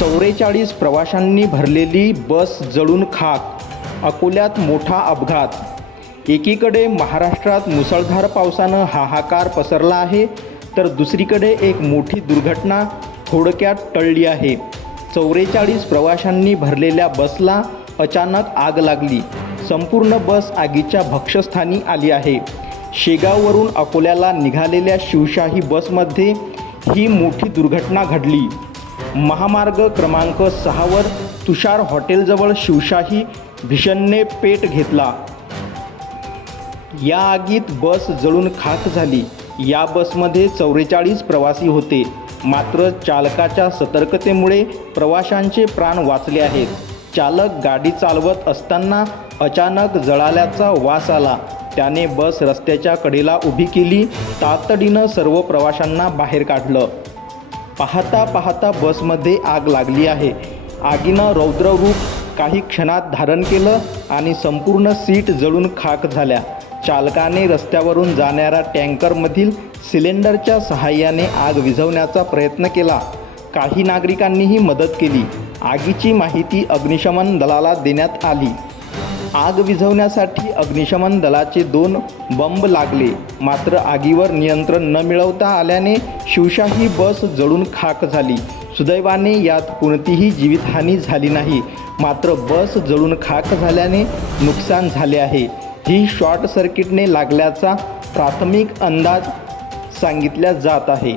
चौवेचाळीस प्रवाशांनी भरलेली बस जळून खाक अकोल्यात मोठा अपघात. एकीकडे महाराष्ट्रात मुसळधार पावसानं हाहाकार पसरला आहे तर दुसरीकडे एक मोठी दुर्घटना थोडक्यात टळली आहे. चौवेचाळीस प्रवाशांनी भरलेल्या बसला अचानक आग लागली. संपूर्ण बस आगीच्या भक्षस्थानी आली आहे. शेगाववरून अकोल्याला निघालेल्या शिवशाही बसमध्ये ही मोठी दुर्घटना घडली. महामार्ग क्रमांक सहावर तुषार हॉटेलजवळ शिवशाही भीषणने पेट घेतला. या आगीत बस जळून खाक झाली. या बसमध्ये चौवेचाळीस प्रवासी होते. मात्र चालकाच्या सतर्कतेमुळे प्रवाशांचे प्राण वाचले आहेत. चालक गाडी चालवत असताना अचानक जळाल्याचा वास आला. त्याने बस रस्त्याच्या कडेला उभी केली. तातडीनं सर्व प्रवाशांना बाहेर काढलं. पाहता पाहता बसमध्ये आग लागली आहे. आगीनं रौद्ररूप काही क्षणात धारण केलं आणि संपूर्ण सीट जळून खाक झाल्या. चालकाने रस्त्यावरून जाणाऱ्या टँकरमधील सिलेंडरच्या सहाय्याने आग विझवण्याचा प्रयत्न केला. काही नागरिकांनीही मदत केली. आगीची माहिती अग्निशमन दलाला देण्यात आली. आग विझवण्यासाठी अग्निशमन दलाचे दोन बंब लागले. मात्र आगीवर नियंत्रण न मिळवता आल्याने शिवशाही बस जळून खाक झाली. सुदैवाने यात कोणतीही जीवितहानी झाली नाही. मात्र बस जळून खाक झाल्याने नुकसान झाले आहे. ही शॉर्ट सर्किटने लागल्याचा प्राथमिक अंदाज सांगितला जात आहे.